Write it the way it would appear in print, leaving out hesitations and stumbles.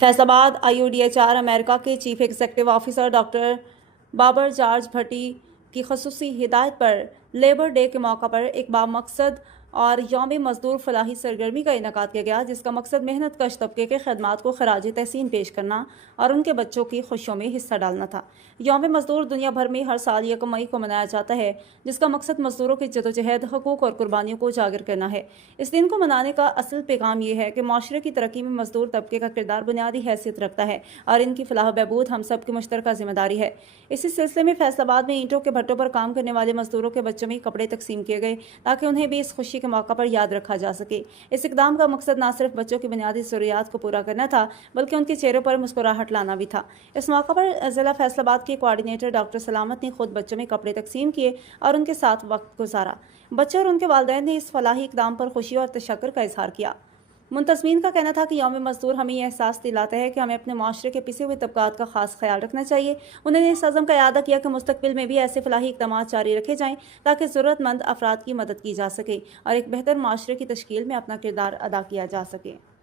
फैसला आबाद IUDHR America के chief executive officer doctor Babar George Bhatti की खसूसी हिदायत पर लेबर डे के मौका पर एक बामकसद और यौम मजदूर फलाही सरगर्मी का इनेकाद किया गया, जिसका मकसद मेहनत कश तबके के खदमात को खराज तहसीन पेश करना और उनके बच्चों की खुशियों में हिस्सा डालना था। यौम मजदूर दुनिया भर में हर साल 1 मई को मनाया जाता है, जिसका मकसद मजदूरों की जदोजहद, हकूक और कुर्बानियों को उजागर करना है। इस दिन को मनाने का असल पैगाम यह है कि माशरे की तरक्की में मजदूर तबके का किरदार बुनियादी हैसियत रखता है और इनकी फलाह बहबूद हम सब की मुश्तरका जिम्मेदारी है। इसी सिलसिले में फैसलाबाद में ईंटों के भट्टों पर काम करने वाले मजदूरों के बच्चों में कपड़े तकसीम किए गए ताकि उन्हें भी इस खुशी के मौका पर याद रखा जा सके। इस इकदाम का मकसद न सिर्फ बच्चों की बुनियादी ज़रूरियात को पूरा करना था, बल्कि उनके चेहरों पर मुस्कुराहट लाना भी था। इस मौका पर जिला फैसलाबाद के कोऑर्डिनेटर डॉक्टर सलामत ने खुद बच्चों में कपड़े तकसीम किए और उनके साथ वक्त गुजारा। बच्चों और उनके वालिदैन ने इस फलाही इकदाम पर खुशी और तशक्कुर का इजहार किया। मुंतज़मीन का कहना था कि यौम मजदूर हमें यह एहसास दिलाता है कि हमें अपने माशरे के पिसे हुए तबकात का खास ख्याल रखना चाहिए। उन्होंने इस अज़म का इरादा किया कि मुस्तकबिल में भी ऐसे फलाही इक़दाम जारी रखे जाएँ ताकि ज़रूरतमंद अफराद की मदद की जा सके और एक बेहतर माशरे की तश्कील में अपना किरदार अदा किया जा सके।